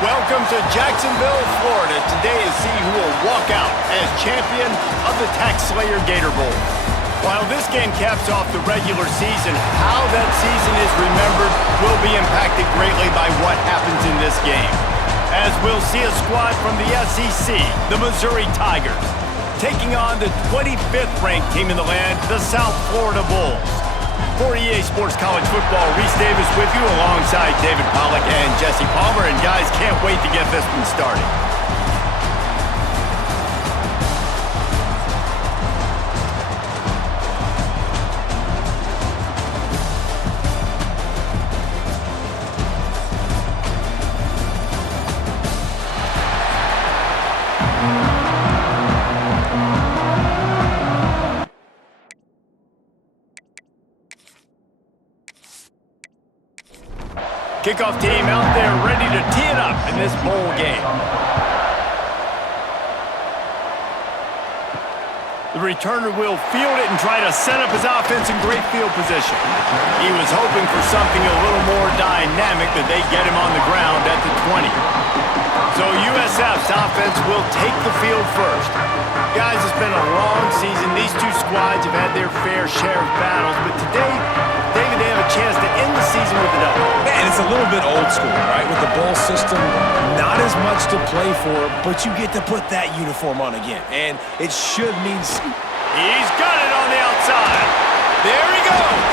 Welcome to Jacksonville, Florida. Today is see who will walk out as champion of the TaxSlayer Gator Bowl. While this game caps off the regular season, how that season is remembered will be impacted greatly by what happens in this game. As we'll see a squad from the SEC, the Missouri Tigers, taking on the 25th ranked team in the land, the South Florida Bulls. For EA Sports College Football, Reese Davis with you alongside David Pollack and Jesse Palmer. And guys, can't wait to get this one started. Kickoff team out there ready to tee it up in this bowl game. The returner will field it and try to set up his offense in great field position. He was hoping for something a little more dynamic, but they get him on the ground at the 20. So USF's offense will take the field first. Guys, it's been a long season. These two squads have had their fair share of battles, but today, David, they have a chance to end the season with a W. And it's a little bit old school, right? With the bowl system, not as much to play for, but you get to put that uniform on again. And it should mean... He's got it on the outside. There he goes.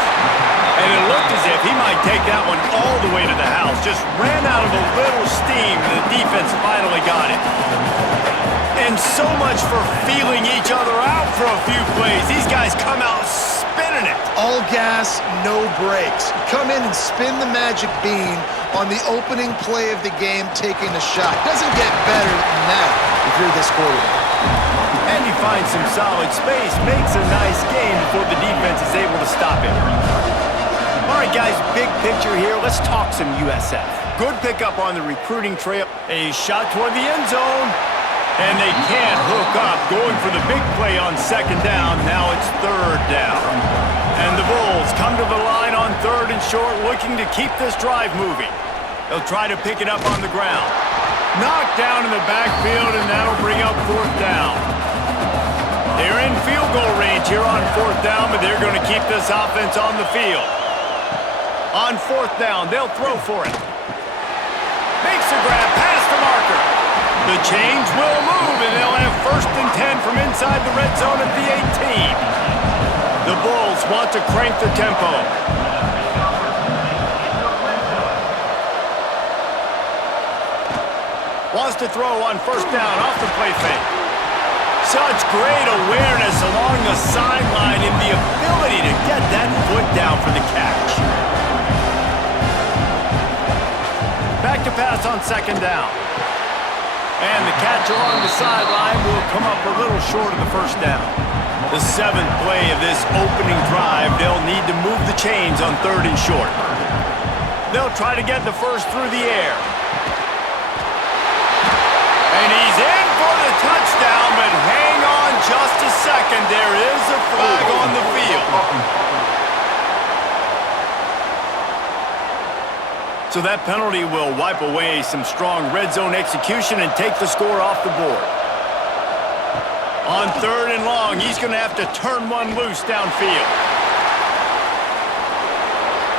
And it looked as if he might take that one all the way to the house. Just ran out of a little steam, and the defense finally got it. And so much for feeling each other out for a few plays. These guys come out spinning it. All gas, no brakes. Come in and spin the magic bean on the opening play of the game, taking a shot. Doesn't get better than that if you're this quarterback. And he finds some solid space, makes a nice game before the defense is able to stop him. All right, guys, big picture here. Let's talk some USF. Good pickup on the recruiting trail. A shot toward the end zone. And they can't hook up, going for the big play on second down. Now it's third down. And the Bulls come to the line on third and short, looking to keep this drive moving. They'll try to pick it up on the ground. Knocked down in the backfield, and that'll bring up fourth down. They're in field goal range here on fourth down, but they're going to keep this offense on the field. On fourth down, they'll throw for it. Makes a grab past the marker. The change will move, and they'll have first and 10 from inside the red zone at the 18. The Bulls want to crank the tempo. Wants to throw on first down off the play fake. Such great awareness along the sideline and the ability to get that foot down for the catch. Back to pass on second down. And the catch along the sideline will come up a little short of the first down. The seventh play of this opening drive, they'll need to move the chains on third and short. They'll try to get the first through the air. And he's in for the touchdown, but hang on just a second. There is a flag on the field. So that penalty will wipe away some strong red zone execution and take the score off the board. On third and long, he's going to have to turn one loose downfield.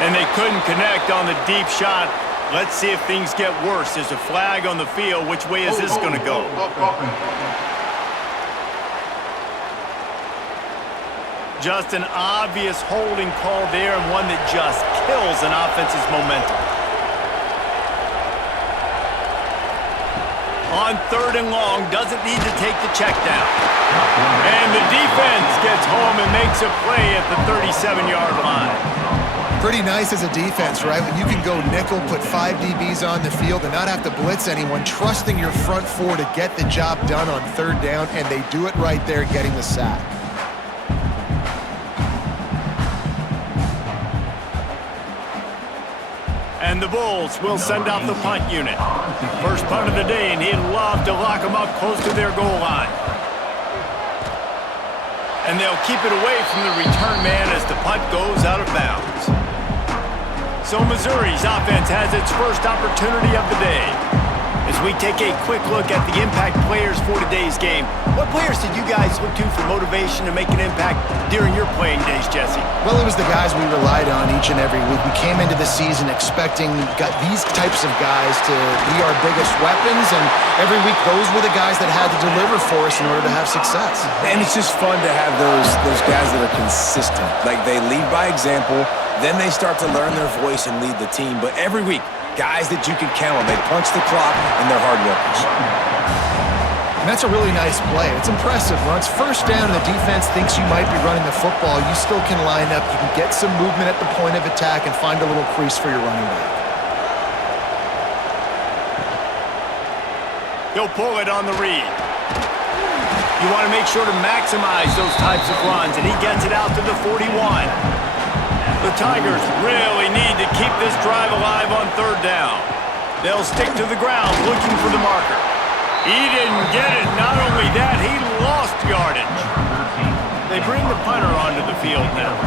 And they couldn't connect on the deep shot. Let's see if things get worse. There's a flag on the field. Which way is this going to go? Just an obvious holding call there, and one that just kills an offense's momentum. On third and long, doesn't need to take the check down. And the defense gets home and makes a play at the 37-yard line. Pretty nice as a defense, right? When you can go nickel, put 5 DBs on the field and not have to blitz anyone, trusting your front four to get the job done on third down, and they do it right there, getting the sack. And the Bulls will send out the punt unit. First punt of the day, and he'd love to lock them up close to their goal line. And they'll keep it away from the return man as the punt goes out of bounds. So Missouri's offense has its first opportunity of the day. As we take a quick look at the impact players for today's game, what players did you guys look to for motivation to make an impact during your playing days, Jesse? Well, it was the guys we relied on each and every week. We came into the season expecting these types of guys to be our biggest weapons, and every week those were the guys that had to deliver for us in order to have success. And it's just fun to have those guys that are consistent. Like, they lead by example, then they start to learn their voice and lead the team. But every week, guys that you can count on. They punch the clock, and they're hard workers. And that's a really nice play. It's impressive. When it's first down and the defense thinks you might be running the football, you still can line up. You can get some movement at the point of attack and find a little crease for your running back. He'll pull it on the read. You want to make sure to maximize those types of runs, and he gets it out to the 41. The Tigers really need to keep this drive alive on third down. They'll stick to the ground looking for the marker. He didn't get it. Not only that, he lost yardage. They bring the punter onto the field now.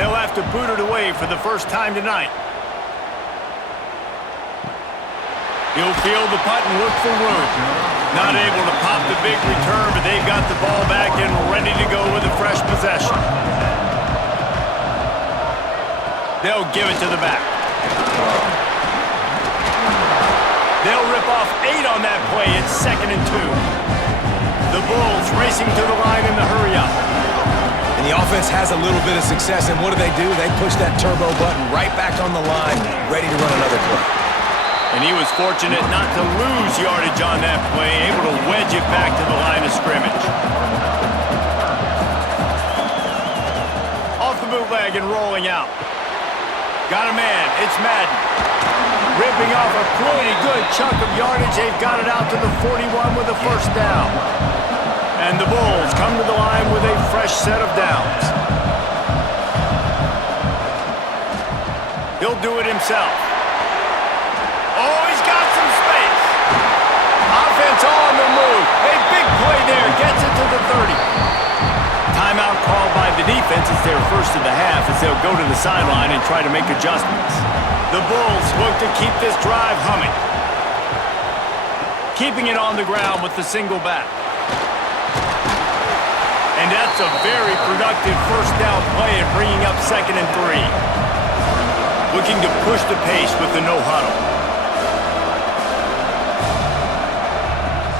They'll have to boot it away for the first time tonight. He'll field the punt and look for room. Not able to pop the big return, but they've got the ball back and ready to go with a fresh possession. They'll give it to the back. They'll rip off 8 on that play. It's 2nd and 2. The Bulls racing to the line in the hurry-up. And the offense has a little bit of success, and what do? They push that turbo button right back on the line, ready to run another play. And he was fortunate not to lose yardage on that play, able to wedge it back to the line of scrimmage. Off the bootleg and rolling out. Got a man. It's Madden. Ripping off a pretty good chunk of yardage. They've got it out to the 41 with a first down. And the Bulls come to the line with a fresh set of downs. He'll do it himself. Oh, he's got some space. Offense on the move. A big play there. Gets it to the 30. Timeout called by the defense. It's their first of the half as they'll go to the sideline and try to make adjustments. The Bulls look to keep this drive humming. Keeping it on the ground with the single back. And that's a very productive first down play and bringing up 2nd and 3. Looking to push the pace with the no huddle.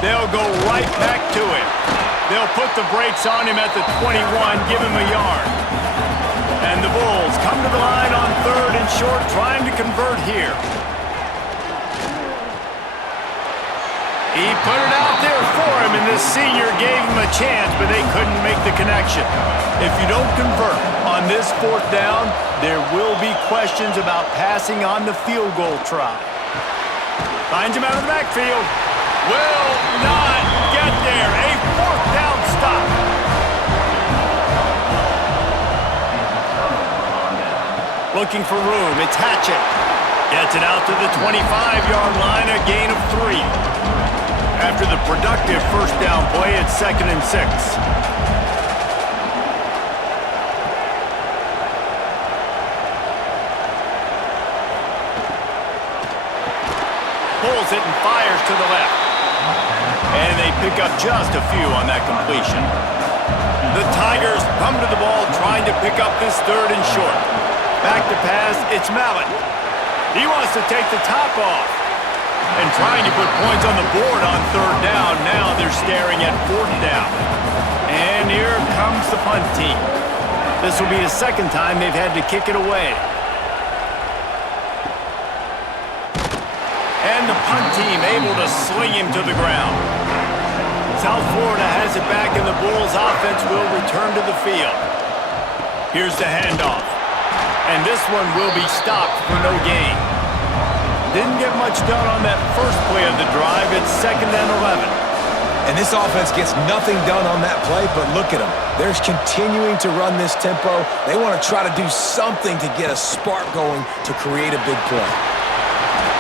They'll go right back to him. They'll put the brakes on him at the 21, give him a yard. And the Bulls come to the line on 3rd and short, trying to convert here. He put it out there for him, and this senior gave him a chance, but they couldn't make the connection. If you don't convert on this 4th down, there will be questions about passing on the field goal try. Finds him out of the backfield. Will not get there. A 4th down stop. Looking for room. It's Hatchett. Gets it out to the 25-yard line, a gain of 3. After the productive first down play, it's 2nd and 6. Pulls it and fires to the left. And they pick up just a few on that completion. The Tigers come to the ball trying to pick up this 3rd and short. Back to pass, it's Mallett. He wants to take the top off. And trying to put points on the board on 3rd down. Now they're staring at 4th down. And here comes the punt team. This will be the 2nd time they've had to kick it away. And the punt team able to sling him to the ground. South Florida has it back, and the Bulls offense will return to the field. Here's the handoff. And this one will be stopped for no gain. Didn't get much done on that first play of the drive. It's 2nd and 11. And this offense gets nothing done on that play, but look at them. They're continuing to run this tempo. They want to try to do something to get a spark going to create a big play.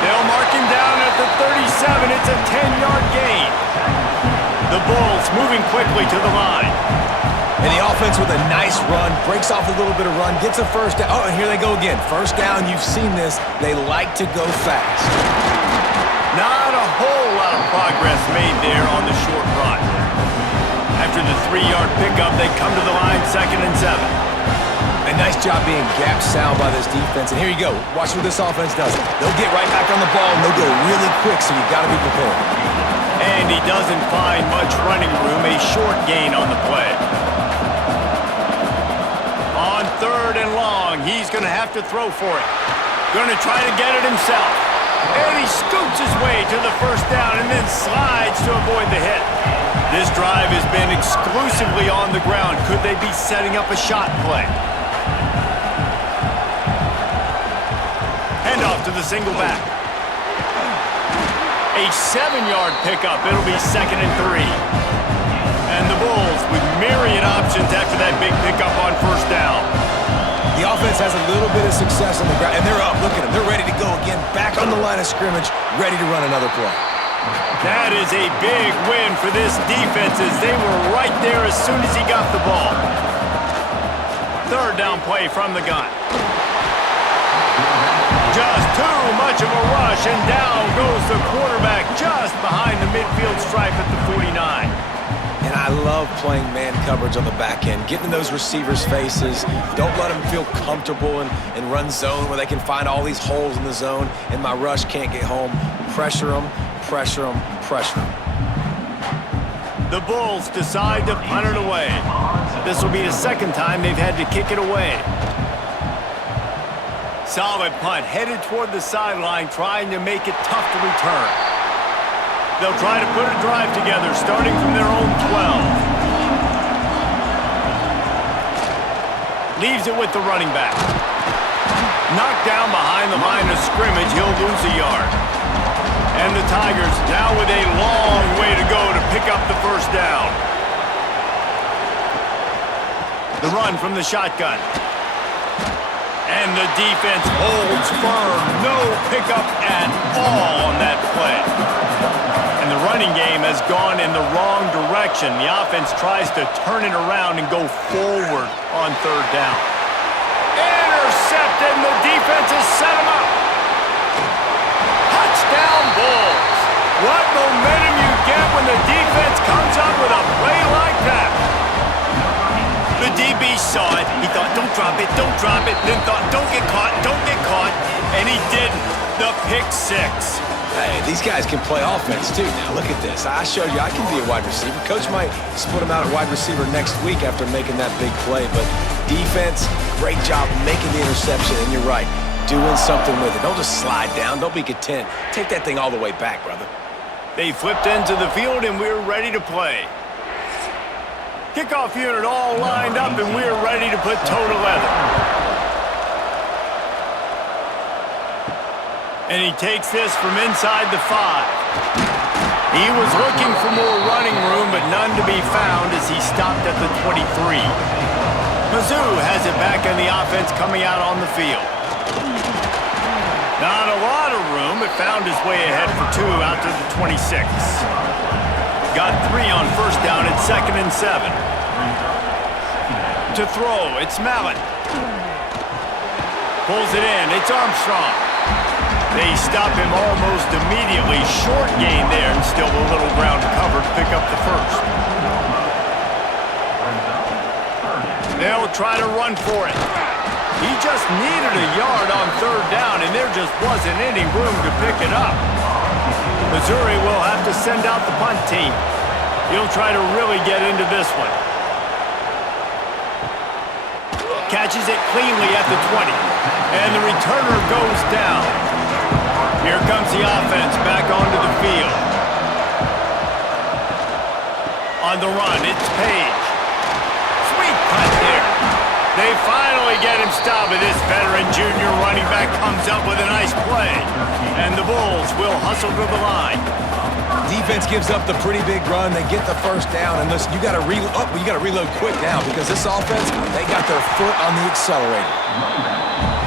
They'll mark him down at the 37. It's a 10-yard gain. The Bulls moving quickly to the line. And the offense with a nice run, breaks off a little bit of run, gets a first down. Oh, and here they go again. First down, you've seen this. They like to go fast. Not a whole the 3-yard pickup. They come to the line, 2nd and 7. A nice job being gap sound by this defense. And here you go. Watch what this offense does. They'll get right back on the ball, and they'll go really quick, so you've got to be prepared. And he doesn't find much running room. A short gain on the play. On 3rd and long, he's going to have to throw for it. Going to try to get it himself. And he scoots his way to the 1st down and then slides to avoid the hit. This drive has been exclusively on the ground. Could they be setting up a shot play? Handoff to the single back. A 7-yard pickup. It'll be 2nd and 3. And the Bulls with myriad options after that big pickup on 1st down. The offense has a little bit of success on the ground, and they're up. Look at them. They're ready to go again, back on the line of scrimmage, ready to run another play. That is a big win for this defense as they were right there as soon as he got the ball. 3rd down play from the gun. Just too much of a rush, and down goes the quarterback just behind the midfield stripe at the 49. And I love playing man coverage on the back end, getting in those receivers' faces. Don't let them feel comfortable and run zone where they can find all these holes in the zone, and my rush can't get home. Pressure them, pressure them, pressure them. The Bulls decide to punt it away. This will be the 2nd time they've had to kick it away. Solid punt, headed toward the sideline, trying to make it tough to return. They'll try to put a drive together, starting from their own 12. Leaves it with the running back. Knocked down behind the line of scrimmage, he'll lose a yard. And the Tigers now with a long way to go to pick up the 1st down. The run from the shotgun. And the defense holds firm. No pickup at all on that play. And the running game has gone in the wrong direction. The offense tries to turn it around and go forward on 3rd down. Intercepted, and the defense has set him up. Touchdown Bulls. What momentum you get when the defense comes up with a play like that. The DB saw it. He thought, don't drop it, then thought, don't get caught, and he didn't. The pick 6. Hey, these guys can play offense too now. Look at this. I showed you I can be a wide receiver. Coach might split him out at wide receiver next week after making that big play, but defense, great job making the interception, and you're right, doing something with it. Don't just slide down. Don't be content. Take that thing all the way back, brother. They flipped into the field, and we're ready to play. Kickoff unit all lined up, and we're ready to put toe to leather. And he takes this from inside the 5. He was looking for more running room, but none to be found as he stopped at the 23. Mizzou has it back in the offense coming out on the field. Not a lot of room, but found his way ahead for 2 out to the 26. Got 3 on 1st down at 2nd and 7. To throw, it's Mallett. Pulls it in, it's Armstrong. They stop him almost immediately. Short gain there, and still a little ground to cover to pick up the 1st. They'll try to run for it. He just needed a yard on 3rd down, and there just wasn't any room to pick it up. Missouri will have to send out the punt team. He'll try to really get into this one. Catches it cleanly at the 20. And the returner goes down. Here comes the offense back onto the field. On the run, it's Page. Sweet punt there. They finally get him stopped, and this veteran junior running back comes up with a nice play. And the Bulls will hustle to the line. Defense gives up the pretty big run. They get the 1st down, and listen, you got to reload quick now because this offense, they got their foot on the accelerator.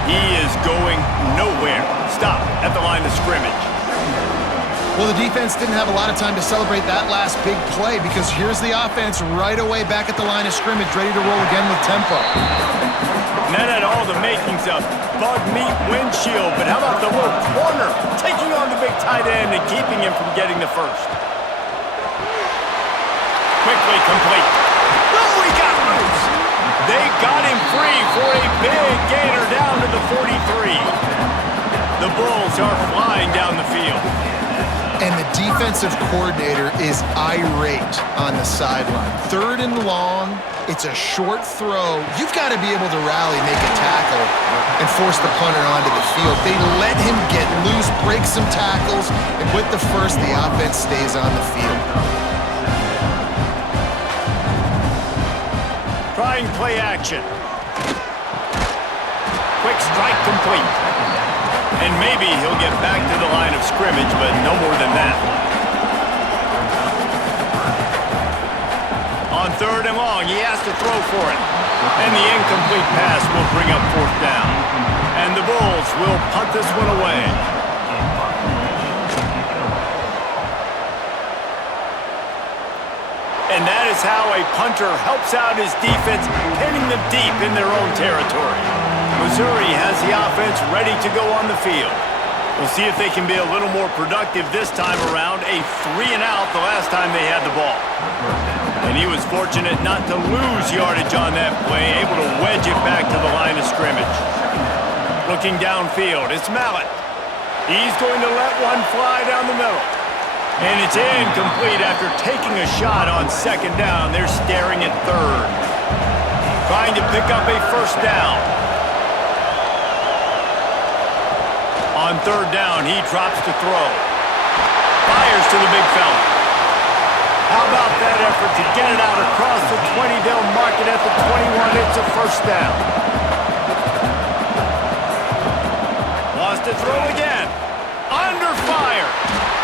He is going nowhere. Stop at the line of scrimmage. Well, the defense didn't have a lot of time to celebrate that last big play because here's the offense right away back at the line of scrimmage, ready to roll again with tempo. And that had all the makings of bug meat windshield, but how about the little corner taking on the big tight end and keeping him from getting the 1st? Quickly complete. They got him free for a big gainer down to the 43. The Bulls are flying down the field. And the defensive coordinator is irate on the sideline. 3rd and long, it's a short throw. You've got to be able to rally, make a tackle, and force the punter onto the field. They let him get loose, break some tackles, and with the first, the offense stays on the field. Trying play action. Quick strike complete. And maybe he'll get back to the line of scrimmage, but no more than that. On 3rd and long, he has to throw for it. And the incomplete pass will bring up 4th down. And the Bulls will punt this one away. And that is how a punter helps out his defense, pinning them deep in their own territory. Missouri has the offense ready to go on the field. We'll see if they can be a little more productive this time around. A 3-and-out the last time they had the ball. And he was fortunate not to lose yardage on that play, able to wedge it back to the line of scrimmage. Looking downfield, it's Mallett. He's going to let one fly down the middle. And it's incomplete after taking a shot on 2nd down. They're staring at 3rd. Trying to pick up a 1st down. On 3rd down, he drops to throw. Fires to the big fella. How about that effort to get it out across the 20? They'll mark it at the 21. It's a 1st down. Lost to throw again. Under fire.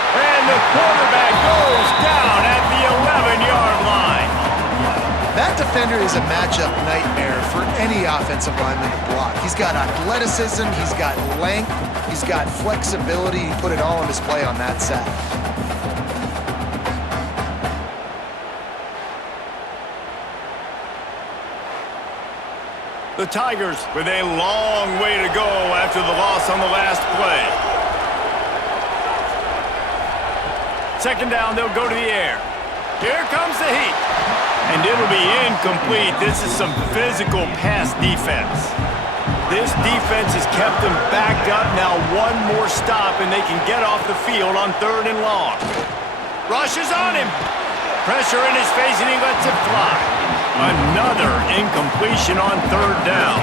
And the quarterback goes down at the 11-yard line. That defender is a matchup nightmare for any offensive lineman to block. He's got athleticism, he's got length, he's got flexibility. He put it all on display on that sack. The Tigers with a long way to go after the loss on the last play. 2nd down, they'll go to the air. Here comes the heat. And it'll be incomplete. This is some physical pass defense. This defense has kept them backed up. Now one more stop and they can get off the field on 3rd and long. Rushes on him. Pressure in his face and he lets it fly. Another incompletion on 3rd down.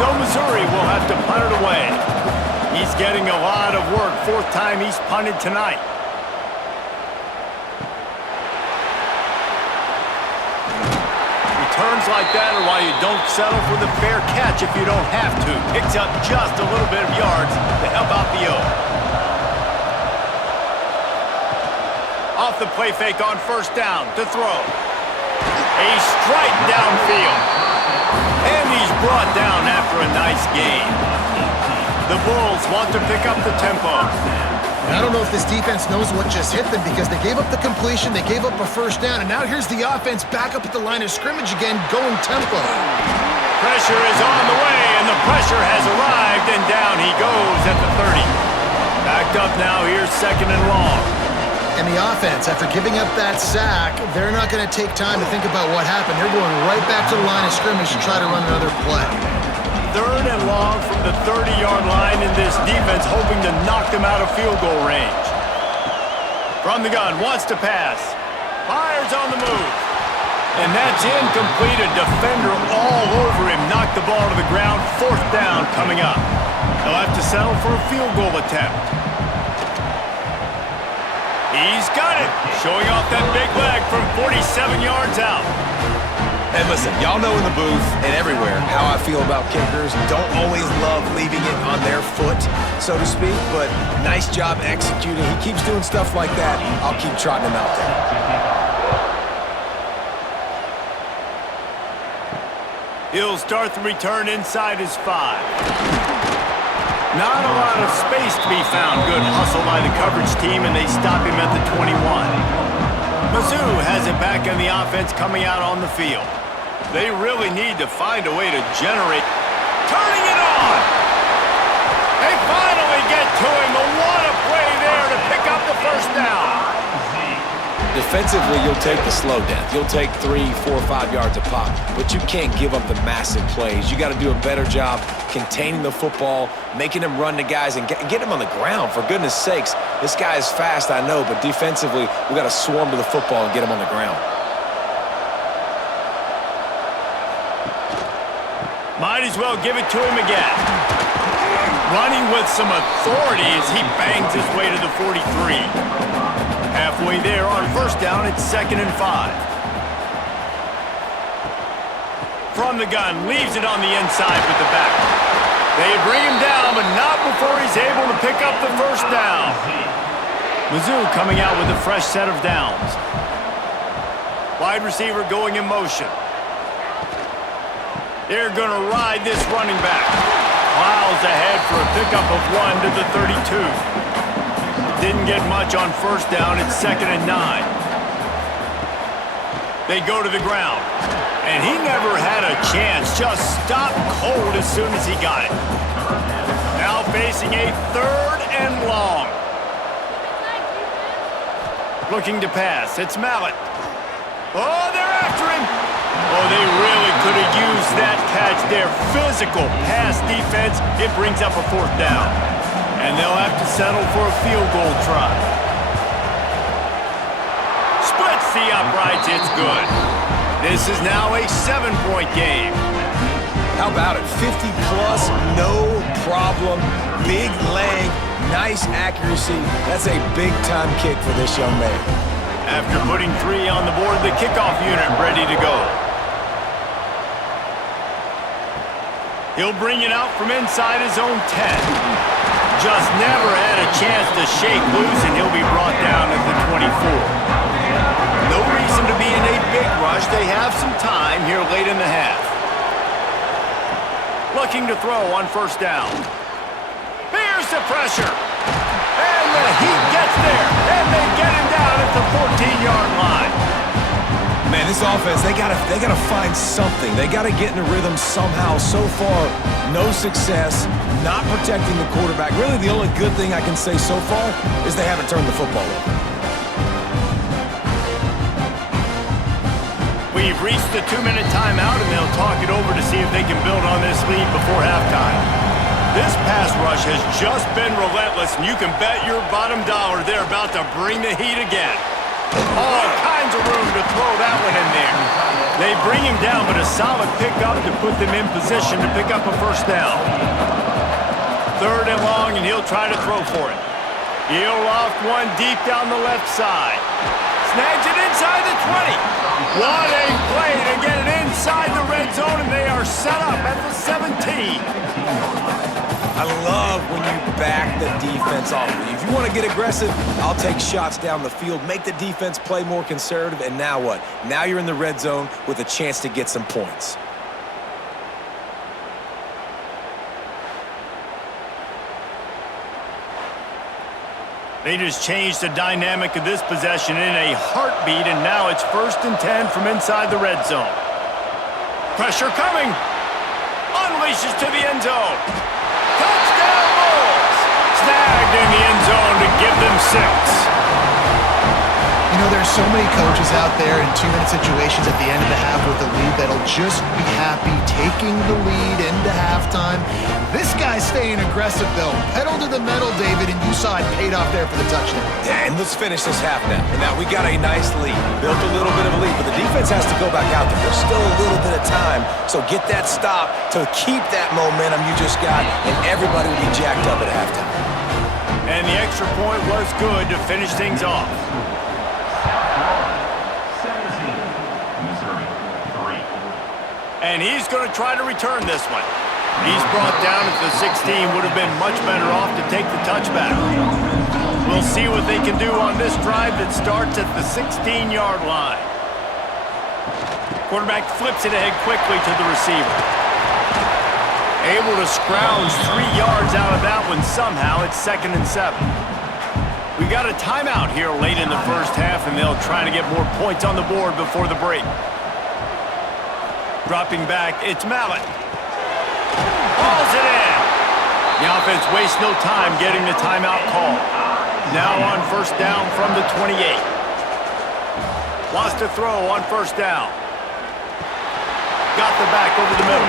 So Missouri will have to punt it away. He's getting a lot of work. 4th time he's punted tonight. Turns like that are why you don't settle for the fair catch if you don't have to. Picks up just a little bit of yards to help out the O. Off the play fake on 1st down to throw. A strike downfield. And he's brought down after a nice gain. The Bulls want to pick up the tempo. I don't know if this defense knows what just hit them because they gave up the completion, they gave up a 1st down, and now here's the offense back up at the line of scrimmage again, going tempo. Pressure is on the way, and the pressure has arrived, and down he goes at the 30. Backed up now, here's 2nd and long. And the offense, after giving up that sack, they're not going to take time to think about what happened. They're going right back to the line of scrimmage to try to run another play. 3rd and long from the 30-yard line in this defense, hoping to knock them out of field goal range. From the gun, wants to pass. Fires on the move. And that's incomplete. A defender all over him. Knocked the ball to the ground. 4th down coming up. They'll have to settle for a field goal attempt. He's got it. Showing off that big leg from 47 yards out. And listen, y'all know in the booth and everywhere how I feel about kickers. Don't always love leaving it on their foot, so to speak, but nice job executing. He keeps doing stuff like that. I'll keep trotting him out there. He'll start the return inside his 5. Not a lot of space to be found. Good hustle by the coverage team, and they stop him at the 21. Mizzou has it back in the offense coming out on the field. They really need to find a way to generate. Turning it on! They finally get to him. But what a play there to pick up the 1st down. Defensively, you'll take the slow death. You'll take 3, 4, 5 yards a pop, but you can't give up the massive plays. You got to do a better job containing the football, making him run to guys, and get him on the ground. For goodness sakes, this guy is fast, I know, but defensively, we got to swarm to the football and get him on the ground. Might as well give it to him again. Running with some authority as he bangs his way to the 43. Halfway there on first down, it's 2nd and 5. From the gun, leaves it on the inside with the back. They bring him down, but not before he's able to pick up the first down. Mizzou coming out with a fresh set of downs. Wide receiver going in motion. They're going to ride this running back. Plows ahead for a pickup of 1 to the 32. Didn't get much on first down. It's 2nd and 9. They go to the ground. And he never had a chance. Just stopped cold as soon as he got it. Now facing a 3rd and long. Looking to pass. It's Mallett. Oh, they're after him. Oh, they really could have used that catch there. Physical pass defense. It brings up a 4th down. And they'll have to settle for a field goal try. Splits the uprights. It's good. This is now a 7-point game. How about it? 50-plus, no problem. Big leg, nice accuracy. That's a big-time kick for this young man. After putting 3 on the board, the kickoff unit ready to go. He'll bring it out from inside his own 10. Just never had a chance to shake loose, and he'll be brought down at the 24. No reason to be in a big rush. They have some time here late in the half. Looking to throw on first down. Here's the pressure. And the heat gets there. And they get him down at the 14-yard line. Man, this offense, they gotta find something. They gotta get in a rhythm somehow. So far, no success, not protecting the quarterback. Really, the only good thing I can say so far is they haven't turned the football over. We've reached the 2-minute timeout, and they'll talk it over to see if they can build on this lead before halftime. This pass rush has just been relentless, and you can bet your bottom dollar they're about to bring the heat again. All kinds of room to throw that one in there. They bring him down, but a solid pickup to put them in position to pick up a first down. 3rd and long, and he'll try to throw for it. He'll loft one deep down the left side. Snags it inside the 20. What a play to get it inside the red zone, and they are set up at the 17. I love when you back the defense off of you. If you want to get aggressive, I'll take shots down the field, make the defense play more conservative, and now what? Now you're in the red zone with a chance to get some points. They just changed the dynamic of this possession in a heartbeat, and now it's 1st and 10 from inside the red zone. Pressure coming. Unleashes to the end zone. Touchdown Bulls! Snagged in the end zone to give them 6. You know, there's so many coaches out there in 2-minute situations at the end of the half with the lead that'll just be happy taking the lead into halftime. This guy's staying aggressive, though. Pedal to the metal, David, and you saw it paid off there for the touchdown. Yeah, and let's finish this half now. And now we got a nice lead. Built a little bit of a lead, but the defense has to go back out there. There's still a little bit of time, so get that stop to keep that momentum you just got, and everybody will be jacked up at halftime. And the extra point was good to finish things off. And he's going to try to return this one. He's brought down at the 16. Would have been much better off to take the touchback. We'll see what they can do on this drive that starts at the 16-yard line. Quarterback flips it ahead quickly to the receiver. Able to scrounge 3 yards out of that one somehow. It's 2nd and 7. We got a timeout here late in the first half, and they'll try to get more points on the board before the break. Dropping back, it's Mallett. Hauls it in. The offense wastes no time getting the timeout call. Now on first down from the 28. Wants to throw on first down. Got the back over the middle.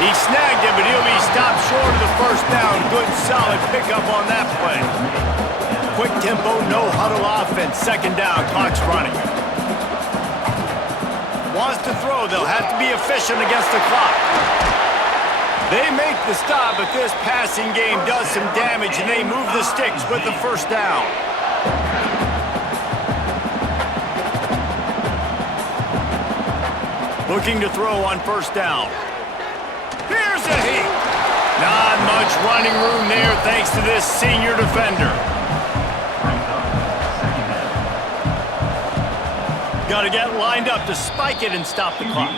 He snagged him, but he'll be stopped short of the first down. Good, solid pickup on that play. Quick tempo, no huddle offense. Second down, clock's running. Wants to throw. They'll have to be efficient against the clock. They make the stop, but this passing game does some damage, and they move the sticks with the first down. Looking to throw on first down. Here's a hit. Not much running room there thanks to this senior defender. Got to get lined up to spike it and stop the clock.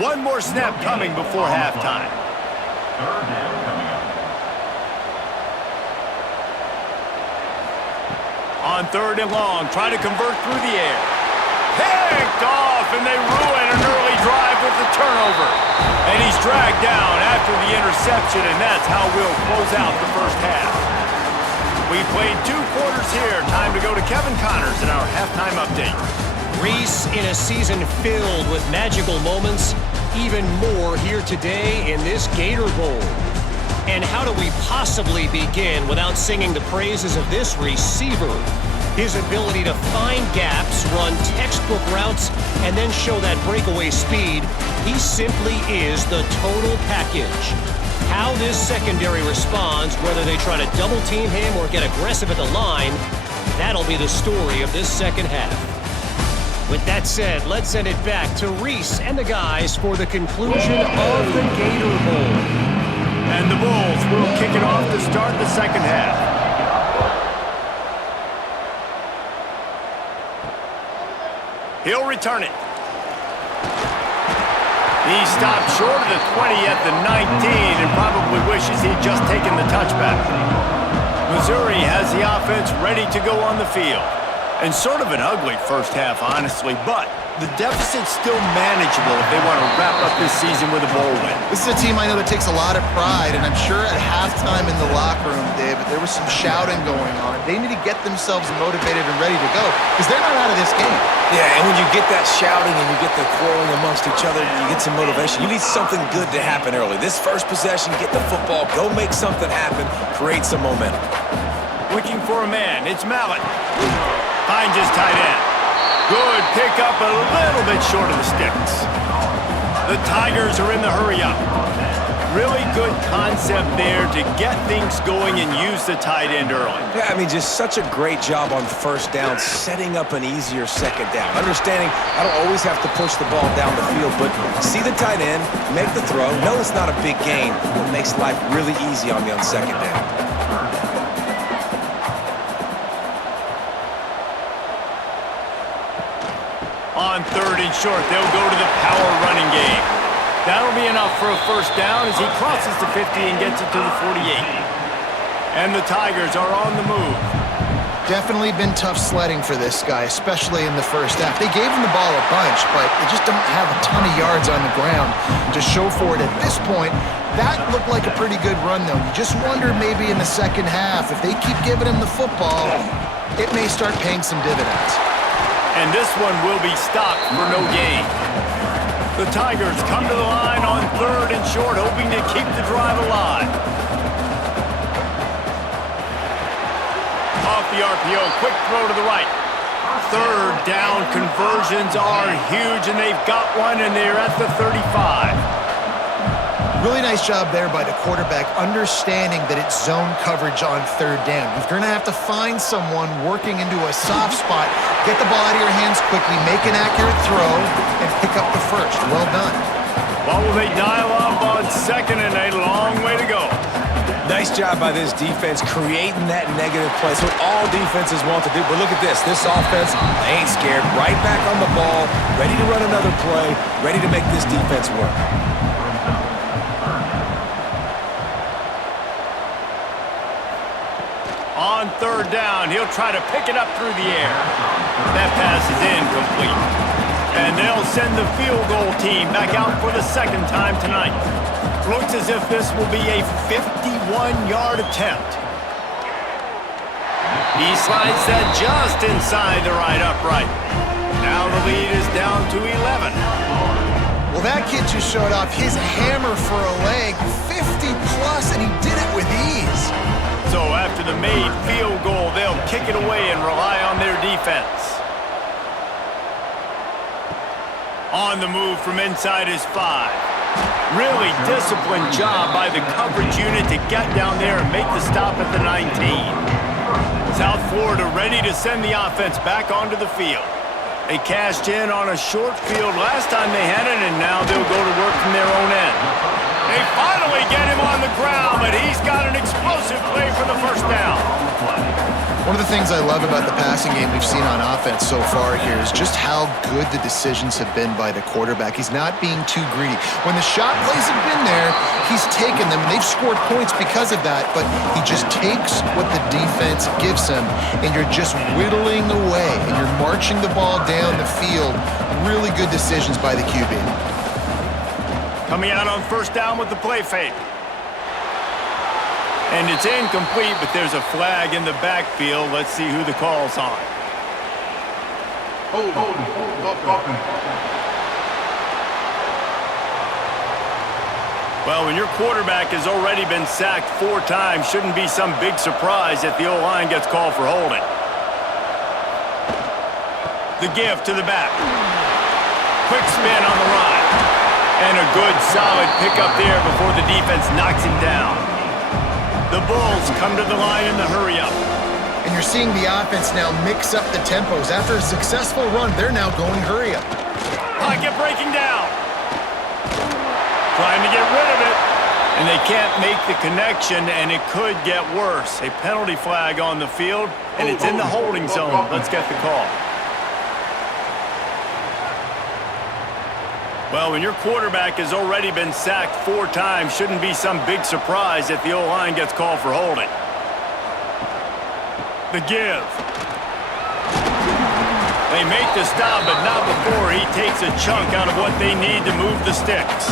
One more snap coming before halftime. On third and long, try to convert through the air. Picked off, and they ruin an early drive with the turnover. And he's dragged down after the interception, and that's how we'll close out the first half. We've played 2 quarters here. Time to go to Kevin Connors in our halftime update. Reese, in a season filled with magical moments, even more here today in this Gator Bowl. And how do we possibly begin without singing the praises of this receiver? His ability to find gaps, run textbook routes, and then show that breakaway speed, he simply is the total package. How this secondary responds, whether they try to double team him or get aggressive at the line, that'll be the story of this second half. With that said, let's send it back to Reese and the guys for the conclusion of the Gator Bowl. And the Bulls will kick it off to start the second half. He'll return it. He stopped short of the 20 at the 19 and probably wishes he'd just taken the touchback. Missouri has the offense ready to go on the field. And sort of an ugly first half, honestly, but the deficit's still manageable if they want to wrap up this season with a bowl win. This is a team I know that takes a lot of pride, and I'm sure at halftime in the locker room, Dave, there was some shouting going on. They need to get themselves motivated and ready to go, because they're not out of this game. Yeah, and when you get that shouting and you get the quarreling amongst each other, you get some motivation. You need something good to happen early. This first possession, get the football, go make something happen, create some momentum. Looking for a man, it's Mallett. Finds his tight end. Good pickup, a little bit short of the sticks. The Tigers are in the hurry-up. Really good concept there to get things going and use the tight end early. Yeah, I mean, just such a great job on first down, setting up an easier second down. Understanding I don't always have to push the ball down the field, but see the tight end, make the throw. No, it's not a big gain. It makes life really easy on me on second down. On third and short, they'll go to the power running game. That'll be enough for a first down as he crosses the 50 and gets it to the 48. And the Tigers are on the move. Definitely been tough sledding for this guy, especially in the first half. They gave him the ball a bunch, but they just don't have a ton of yards on the ground to show for it at this point. That looked like a pretty good run, though. You just wonder maybe in the second half, if they keep giving him the football, it may start paying some dividends. And this one will be stopped for no gain. The Tigers come to the line on third and short, hoping to keep the drive alive. Off the RPO, quick throw to the right. Third down conversions are huge, and they've got one, and they're at the 35. Really nice job there by the quarterback, understanding that it's zone coverage on third down. You're going to have to find someone working into a soft spot, get the ball out of your hands quickly, make an accurate throw, and pick up the first. Well done. Well, will they dial up on second and a long way to go? Nice job by this defense creating that negative play. That's what all defenses want to do. But look at this. This offense, they ain't scared. Right back on the ball, ready to run another play, ready to make this defense work. On third down, he'll try to pick it up through the air. That pass is incomplete. And they'll send the field goal team back out for the second time tonight. Looks as if this will be a 51-yard attempt. He slides that just inside the right upright. Now the lead is down to 11. Well, that kid just showed off his hammer for a leg, 50-plus, and he did it with ease. So after the made field goal, they'll kick it away and rely on their defense. On the move from inside his 5. Really disciplined job by the coverage unit to get down there and make the stop at the 19. South Florida ready to send the offense back onto the field. They cashed in on a short field last time they had it, and now they'll go to work from their own end. They finally get him on the ground, but he's got an explosive play for the first down. One of the things I love about the passing game we've seen on offense so far here is just how good the decisions have been by the quarterback. He's not being too greedy. When the shot plays have been there, he's taken them, and they've scored points because of that, but he just takes what the defense gives him, and you're just whittling away, and you're marching the ball down the field. Really good decisions by the QB. Coming out on first down with the play fake. And it's incomplete, but there's a flag in the backfield. Let's see who the call's on. Well, when your quarterback has already been sacked 4 times, shouldn't be some big surprise if the O-line gets called for holding. The give to the back. Quick spin on the run. And a good, solid pickup there before the defense knocks him down. The Bulls come to the line in the hurry-up. And you're seeing the offense now mix up the tempos. After a successful run, they're now going hurry-up. Pocket breaking down. Trying to get rid of it. And they can't make the connection, and it could get worse. A penalty flag on the field, and it's in the holding zone. Let's get the call. Well, when your quarterback has already been sacked 4 times, shouldn't be some big surprise if the O-line gets called for holding. The give. They make the stop, but not before he takes a chunk out of what they need to move the sticks.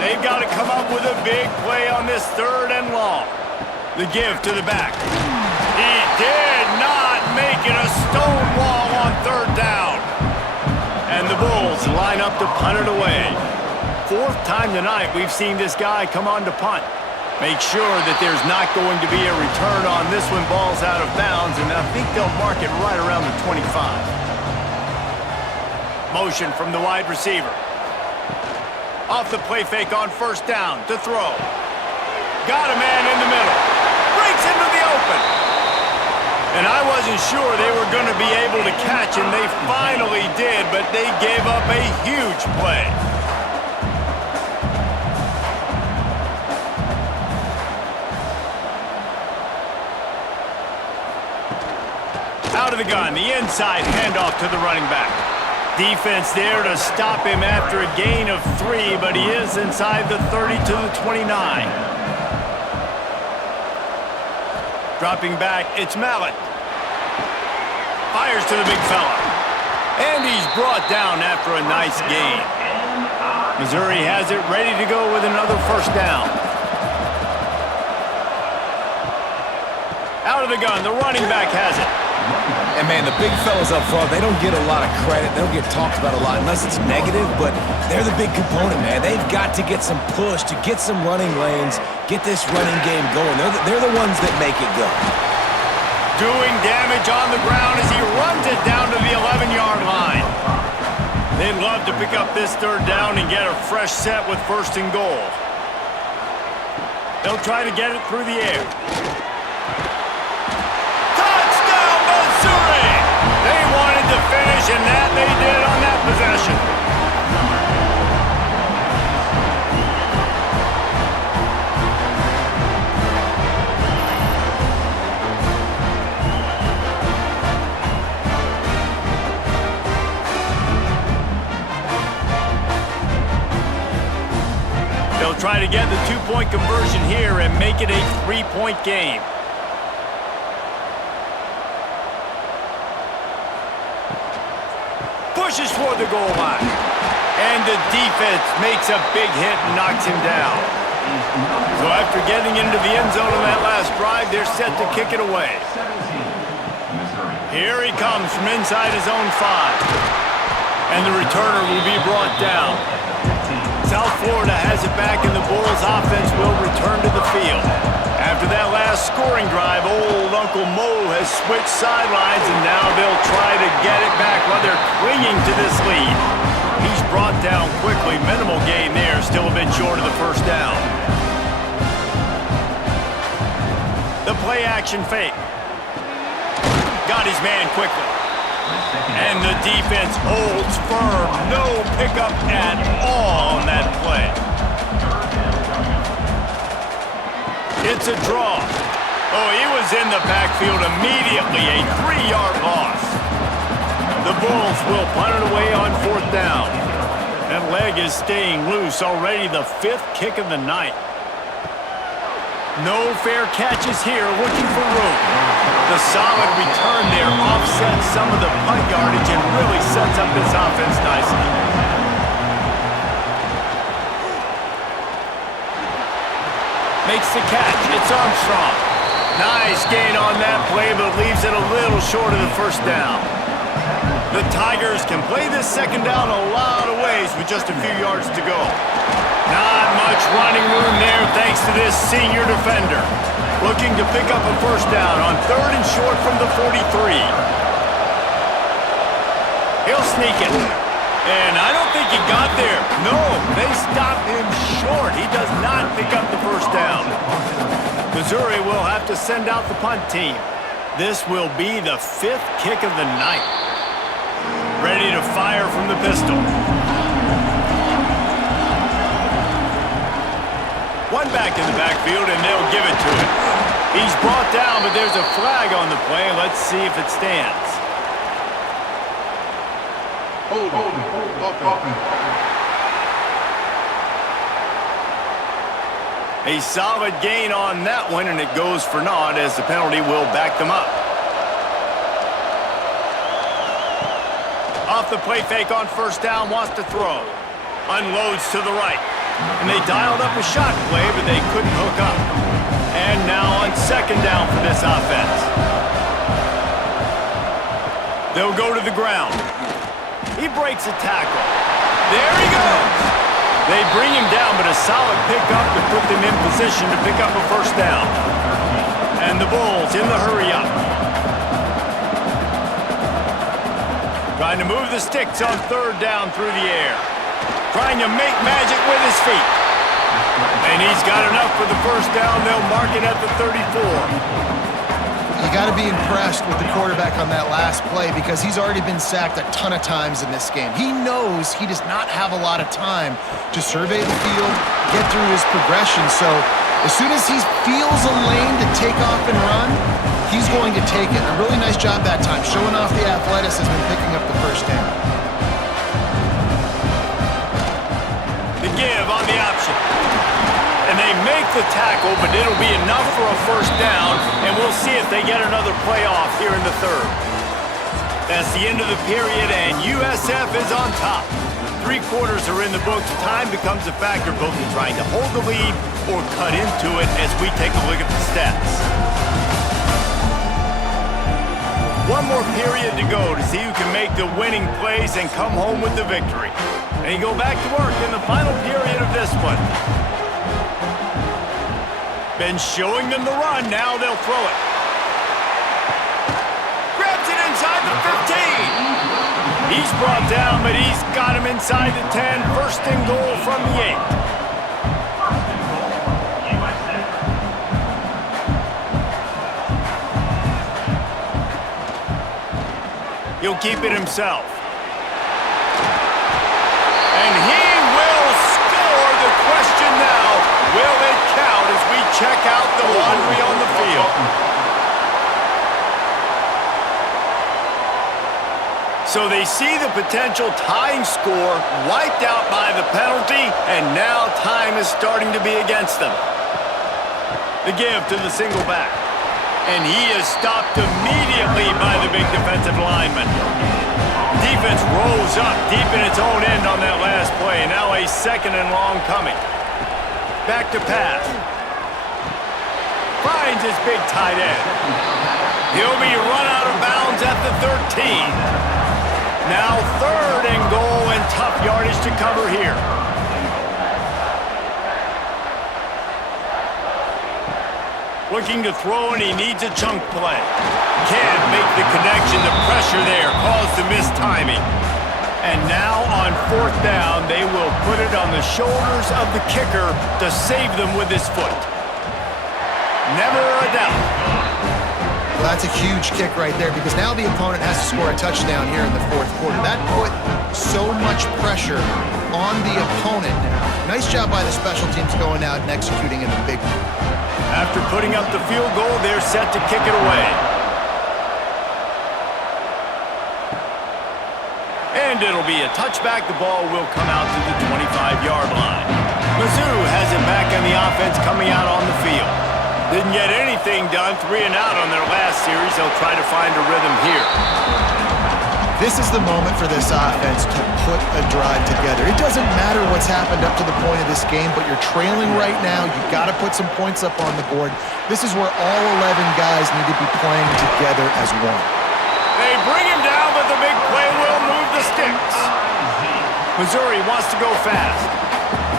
They've got to come up with a big play on this 3rd and long. The give to the back. He did not make it a stone wall on 3rd down. And the Bulls line up to punt it away. 4th time tonight we've seen this guy come on to punt. Make sure that there's not going to be a return on this when ball's out of bounds, and I think they'll mark it right around the 25. Motion from the wide receiver. Off the play fake on first down to throw. Got a man in the middle. Breaks into the open. And I wasn't sure they were going to be able to catch, and they finally did, but they gave up a huge play. Out of the gun, the inside handoff to the running back. Defense there to stop him after a gain of 3, but he is inside the 30 to the 29. Dropping back, it's Mallett. Fires to the big fella. And he's brought down after a nice gain. Missouri has it ready to go with another first down. Out of the gun, the running back has it. And, man, the big fellas up front, they don't get a lot of credit. They don't get talked about a lot unless it's negative, but they're the big component, man. They've got to get some push, to get some running lanes, get this running game going. They're the ones that make it go. Doing damage on the ground as he runs it down to the 11-yard line. They'd love to pick up this 3rd down and get a fresh set with 1st and goal. They'll try to get it through the air. Touchdown, Missouri! They wanted to finish, and that they did on that possession. Try to get the 2-point conversion here and make it a 3-point game. Pushes for the goal line. And the defense makes a big hit and knocks him down. So after getting into the end zone on that last drive, they're set to kick it away. Here he comes from inside his own 5. And the returner will be brought down. South Florida has it back, and the Bulls offense will return to the field. After that last scoring drive, old Uncle Mo has switched sidelines, and now they'll try to get it back while they're clinging to this lead. He's brought down quickly. Minimal gain there, still a bit short of the first down. The play action fake. Got his man quickly. And the defense holds firm. No pickup at all on that play. It's a draw. Oh, he was in the backfield immediately. A 3-yard loss. The Bulls will punt it away on 4th down. That leg is staying loose. Already the 5th kick of the night. No fair catches here, looking for room. The solid return there offsets some of the punt yardage and really sets up this offense nicely. Makes the catch. It's Armstrong. Nice gain on that play, but leaves it a little short of the first down. The Tigers can play this second down a lot of ways with just a few yards to go. Not much running room there thanks to this senior defender. Looking to pick up a first down on 3rd and short from the 43. He'll sneak it. And I don't think he got there. No, they stopped him short. He does not pick up the first down. Missouri will have to send out the punt team. This will be the 5th kick of the night. Ready to fire from the pistol. One back in the backfield, and they'll give it to him. He's brought down, but there's a flag on the play. Let's see if it stands. A solid gain on that one, and it goes for naught as the penalty will back them up. Off the play fake on first down, wants to throw. Unloads to the right. And they dialed up a shot play, but they couldn't hook up. And now on second down for this offense. They'll go to the ground. He breaks a tackle. There he goes. They bring him down, but a solid pickup to put them in position to pick up a first down. And the Bulls in the hurry up. Trying to move the sticks on 3rd down through the air. Trying to make magic with his feet. And he's got enough for the first down. They'll mark it at the 34. You got to be impressed with the quarterback on that last play because he's already been sacked a ton of times in this game. He knows he does not have a lot of time to survey the field, get through his progression. So as soon as he feels a lane to take off and run, he's going to take it. A really nice job that time, showing off the athleticism and picking up the first down. The give on the option. And they make the tackle, but it'll be enough for a first down, and we'll see if they get another playoff here in the 3rd. That's the end of the period, and USF is on top. 3 quarters are in the books. Time becomes a factor both in trying to hold the lead or cut into it as we take a look at the stats. One more period to go to see who can make the winning plays and come home with the victory. And you go back to work in the final period of this one. Been showing them the run, now they'll throw it. Grabs it inside the 15. He's brought down, but he's got him inside the 10. First and goal from the 8. He'll keep it himself. And he will score. The question now, will it count as we check out the laundry on the field? So they see the potential tying score wiped out by the penalty, and now time is starting to be against them. The give to the single back. And he is stopped immediately by the big defensive lineman. Defense rolls up deep in its own end on that last play. Now a 2nd and long coming. Back to pass. Finds his big tight end. He'll be run out of bounds at the 13. Now 3rd and goal and tough yardage to cover here. Looking to throw, and he needs a chunk play. Can't make the connection. The pressure there caused the mistiming. And now on 4th down, they will put it on the shoulders of the kicker to save them with his foot. Never a doubt. Well, that's a huge kick right there because now the opponent has to score a touchdown here in the 4th quarter. That put so much pressure on the opponent now. Nice job by the special teams going out and executing in a big way. After putting up the field goal, they're set to kick it away. And it'll be a touchback. The ball will come out to the 25-yard line. Mizzou has it back on the offense coming out on the field. Didn't get anything done, 3 and out on their last series. They'll try to find a rhythm here. This is the moment for this offense to put a drive together. It doesn't matter what's happened up to the point of this game, but you're trailing right now. You've got to put some points up on the board. This is where all 11 guys need to be playing together as one. They bring him down, but the big play will move the sticks. Missouri wants to go fast.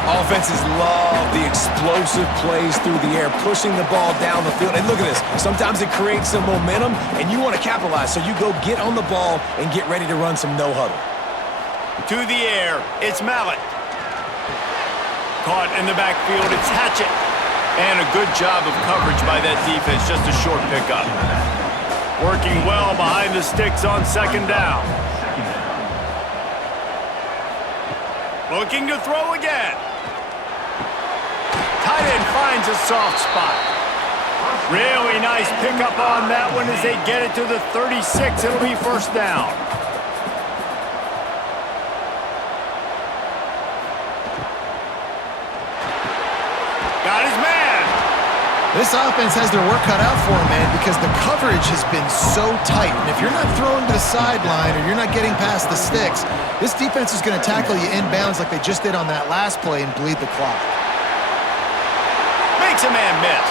Offenses love the explosive plays through the air, pushing the ball down the field. And look at this. Sometimes it creates some momentum, and you want to capitalize. So you go get on the ball and get ready to run some no-huddle. To the air, it's Mallett. Caught in the backfield, it's Hatchett. And a good job of coverage by that defense, just a short pickup. Working well behind the sticks on 2nd down. Looking to throw again. Tight end finds a soft spot. Really nice pickup on that one as they get it to the 36. It'll be 1st down. Got his man. This offense has their work cut out for them, man, because the coverage has been so tight. And if you're not throwing to the sideline or you're not getting past the sticks, this defense is going to tackle you inbounds like they just did on that last play and bleed the clock. Makes a man miss.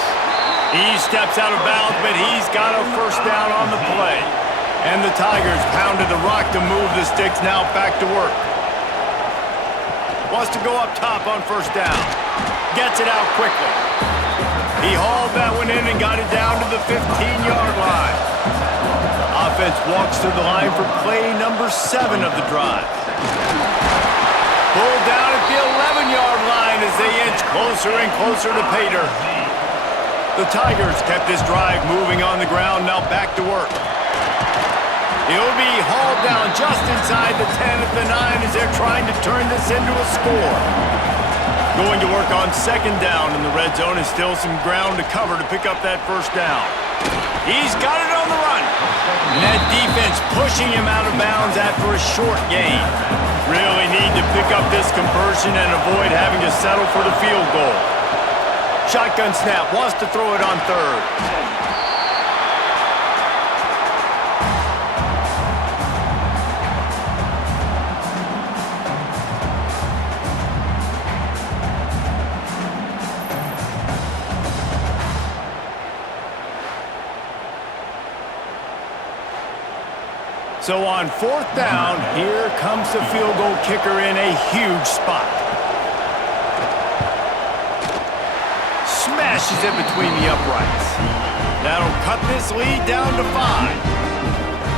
He steps out of bounds, but he's got a 1st down on the play. And the Tigers pounded the rock to move the sticks, now back to work. Wants to go up top on 1st down. Gets it out quickly. He hauled that one in and got it down to the 15-yard line. Offense walks to the line for play number 7 of the drive. Pulled down at the 11-yard line as they inch closer and closer to pay dirt. The Tigers kept this drive moving on the ground, now back to work. He'll be hauled down just inside the 10 at the 9 as they're trying to turn this into a score. Going to work on 2nd down in the red zone, and still some ground to cover to pick up that 1st down. He's got it on the run. And that defense pushing him out of bounds after a short gain. Really need to pick up this conversion and avoid having to settle for the field goal. Shotgun snap, wants to throw it on 3rd. So on 4th down, here comes the field goal kicker in a huge spot. Smashes it between the uprights. That'll cut this lead down to 5.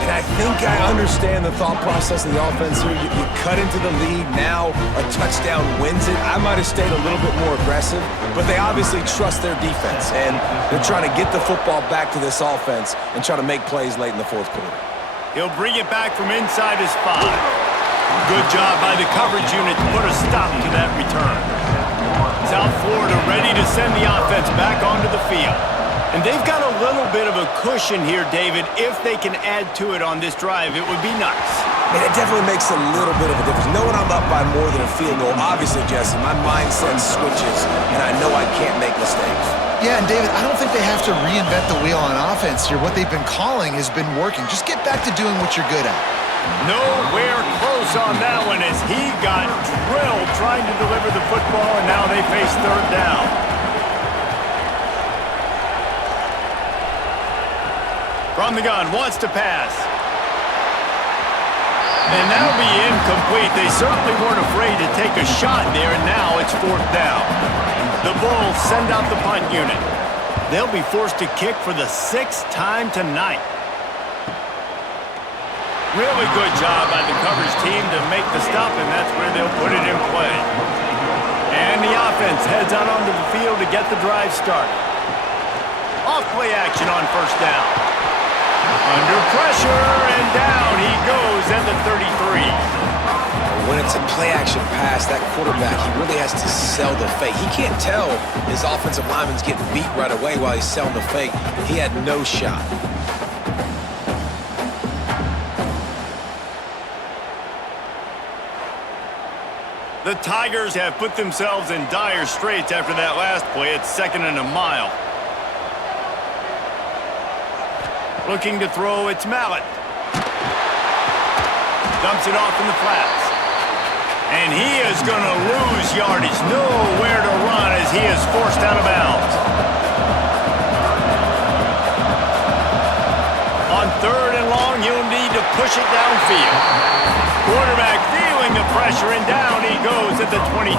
And I think I understand the thought process of the offense here. You cut into the lead, now a touchdown wins it. I might have stayed a little bit more aggressive, but they obviously trust their defense, and they're trying to get the football back to this offense and try to make plays late in the 4th quarter. He'll bring it back from inside his 5. Good job by the coverage unit to put a stop to that return. South Florida ready to send the offense back onto the field. And they've got a little bit of a cushion here, David. If they can add to it on this drive, it would be nice. And it definitely makes a little bit of a difference. Knowing I'm up by more than a field goal, obviously, Jesse, my mindset switches, and I know I can't make mistakes. Yeah, and David, I don't think they have to reinvent the wheel on offense here. What they've been calling has been working. Just get back to doing what you're good at. Nowhere close on that one as he got drilled trying to deliver the football, and now they face 3rd down. From the gun, wants to pass. And that'll be incomplete. They certainly weren't afraid to take a shot there, and now it's 4th down. The Bulls send out the punt unit. They'll be forced to kick for the 6th time tonight. Really good job by the coverage team to make the stop, and that's where they'll put it in play. And the offense heads out onto the field to get the drive started. Off-play action on 1st down. Under pressure, and down he goes at the 33. When it's a play-action pass, that quarterback, he really has to sell the fake. He can't tell his offensive lineman's getting beat right away while he's selling the fake. He had no shot. The Tigers have put themselves in dire straits after that last play. It's 2nd and a mile. Looking to throw, it's Mallett. Dumps it off in the flats. And he is going to lose yardage. Nowhere to run as he is forced out of bounds. On 3rd and long, he'll need to push it downfield. Quarterback feeling the pressure, and down he goes at the 22.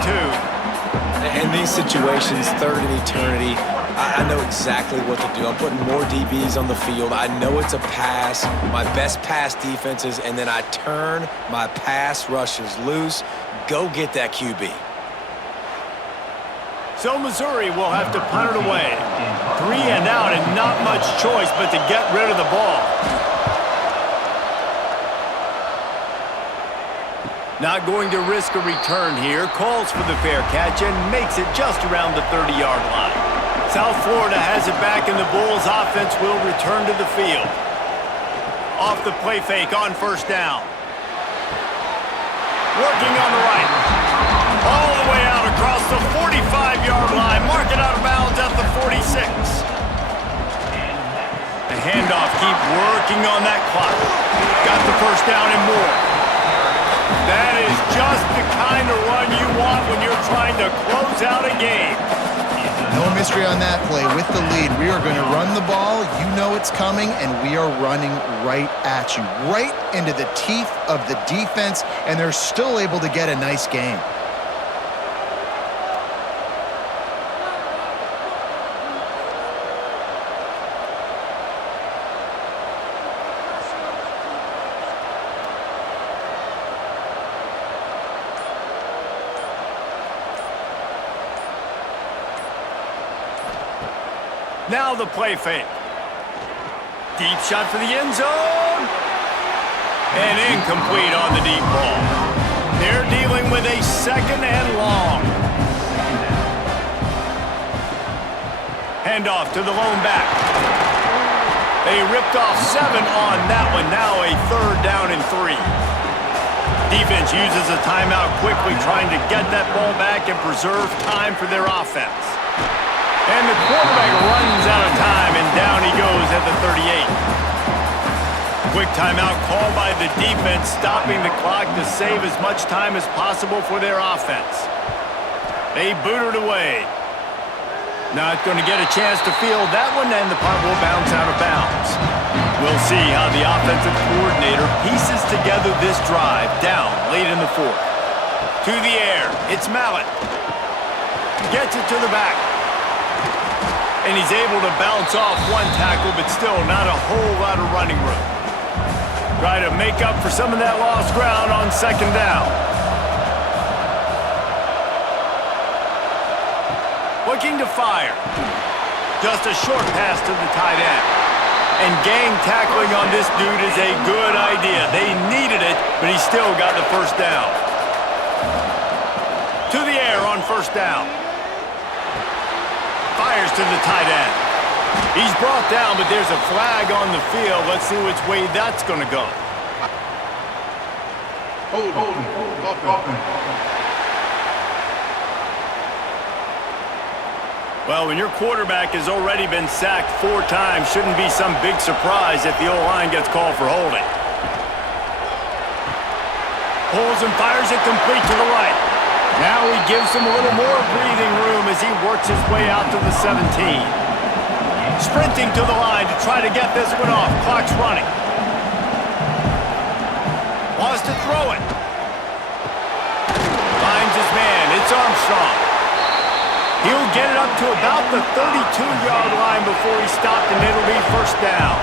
In these situations, 3rd and eternity, I know exactly what to do. I'm putting more DBs on the field. I know it's a pass, my best pass defenses, and then I turn my pass rushers loose. Go get that QB. So Missouri will have to punt it away. 3 and out, and not much choice but to get rid of the ball. Not going to risk a return here. Calls for the fair catch and makes it just around the 30-yard line. South Florida has it back, and the Bulls offense will return to the field. Off the play fake on 1st down. Working on the right. All the way out across the 45-yard line. Mark it out of bounds at the 46. The handoff, keep working on that clock. Got the 1st down and more. That is just the kind of run you want when you're trying to close out a game. No mystery on that play. With the lead, we are going to run the ball. You know it's coming, and we are running right at you, right into the teeth of the defense, and they're still able to get a nice game. Now the play fake. Deep shot for the end zone. And incomplete on the deep ball. They're dealing with a 2nd and long. Handoff to the lone back. They ripped off 7 on that one. Now a 3rd down and 3. Defense uses a timeout quickly, trying to get that ball back and preserve time for their offense. And the quarterback runs out of time, and down he goes at the 38. Quick timeout called by the defense, stopping the clock to save as much time as possible for their offense. They boot it away. Not going to get a chance to field that one, and the punt will bounce out of bounds. We'll see how the offensive coordinator pieces together this drive down late in the 4th. To the air, it's Mallett. Gets it to the back. And he's able to bounce off one tackle, but still not a whole lot of running room. Try to make up for some of that lost ground on 2nd down. Looking to fire. Just a short pass to the tight end. And gang tackling on this dude is a good idea. They needed it, but he still got the 1st down. To the air on 1st down. Fires to the tight end. He's brought down, but there's a flag on the field. Let's see which way that's going to go. Well, when your quarterback has already been sacked 4 times, shouldn't be some big surprise if the O-line gets called for holding. Pulls and fires it complete to the right. Now he gives him a little more breathing room as he works his way out to the 17. Sprinting to the line to try to get this one off. Clock's running. Wants to throw it. Finds his man. It's Armstrong. He'll get it up to about the 32-yard line before he stopped, and it'll be first down.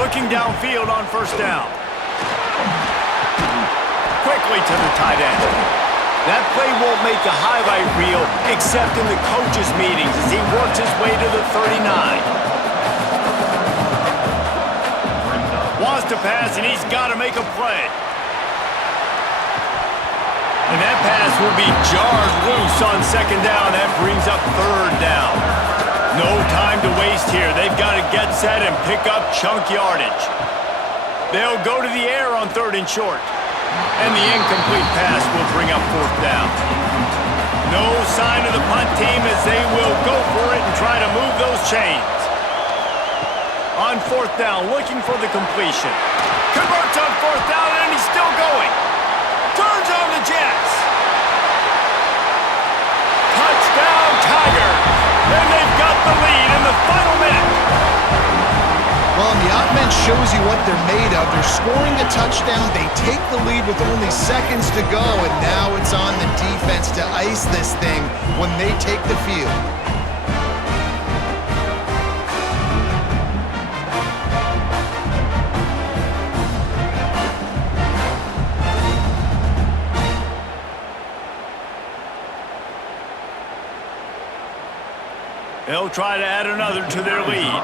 Looking downfield on first down. Quickly to the tight end. That play won't make the highlight reel except in the coaches' meetings as he works his way to the 39. Wants to pass, and he's got to make a play. And that pass will be jarred loose on second down. That brings up third down. No time to waste here. They've got to get set and pick up chunk yardage. They'll go to the air on third and short. And the incomplete pass will bring up fourth down. No sign of the punt team as they will go for it and try to move those chains. On fourth down, looking for the completion. Converts on fourth down, and he's still going. Turns on the Jets. Touchdown, Tigers. And they've got the lead in the final minute. Well, and the offense shows you what they're made of. They're scoring a touchdown. They take the lead with only seconds to go, and now it's on the defense to ice this thing when they take the field. They'll try to add another to their lead.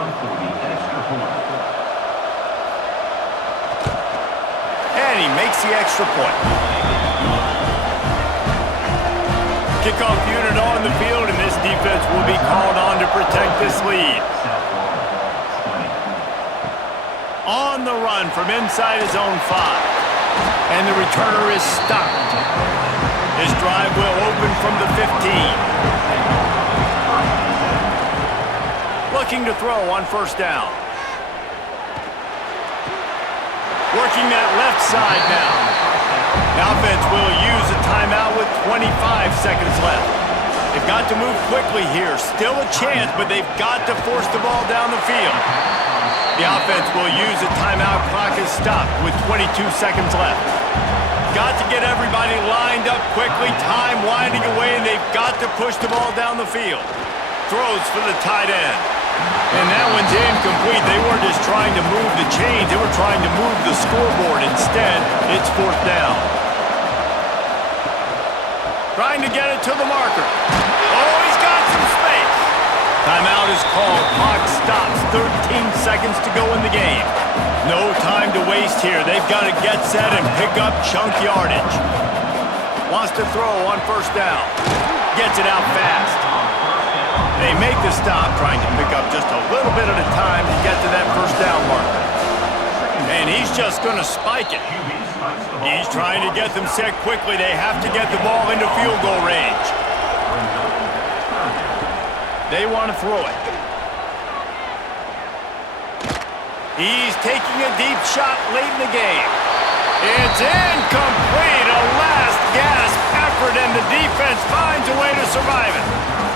And he makes the extra point. Kickoff unit on the field, and this defense will be called on to protect this lead. On the run from inside his own 5. And the returner is stopped. This drive will open from the 15. Looking to throw on first down. Working that left side now. The offense will use a timeout with 25 seconds left. They've got to move quickly here. Still a chance, but they've got to force the ball down the field. The offense will use a timeout. Clock is stopped with 22 seconds left. Got to get everybody lined up quickly. Time winding away, and they've got to push the ball down the field. Throws for the tight end. And that one's incomplete. They weren't just trying to move the chains. They were trying to move the scoreboard. Instead, it's fourth down. Trying to get it to the marker. Oh, he's got some space. Timeout is called. Clock stops. 13 seconds to go in the game. No time to waste here. They've got to get set and pick up chunk yardage. Wants to throw on first down. Gets it out fast. They make the stop, trying to pick up just a little bit at a time to get to that first down marker. And he's just going to spike it. He's trying to get them set quickly. They have to get the ball into field goal range. They want to throw it. He's taking a deep shot late in the game. It's incomplete. A last gasp effort, and the defense finds a way to survive it.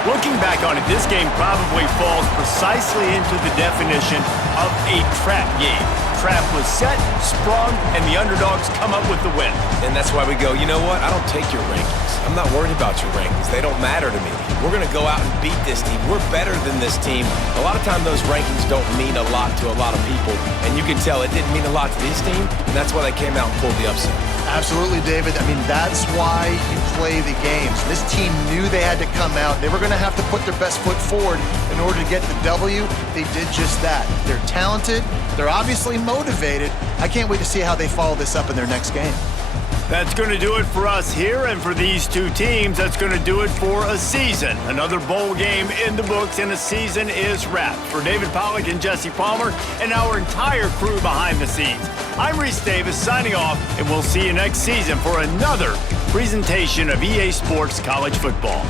Looking back on it, this game probably falls precisely into the definition of a trap game. Trap was set, sprung, and the underdogs come up with the win. And that's why we go, you know what? I don't take your rankings. I'm not worried about your rankings. They don't matter to me. We're going to go out and beat this team. We're better than this team. A lot of times those rankings don't mean a lot to a lot of people, and you can tell it didn't mean a lot to this team, and that's why they came out and pulled the upset. Absolutely, David. I mean, that's why you play the games. This team knew they had to come out. They were going to have to put their best foot forward in order to get the W. They did just that. They're talented. They're obviously motivated. I can't wait to see how they follow this up in their next game. That's going to do it for us here, and for these two teams, that's going to do it for a season. Another bowl game in the books, and a season is wrapped. For David Pollack and Jesse Palmer and our entire crew behind the scenes, I'm Reese Davis signing off, and we'll see you next season for another presentation of EA Sports College Football.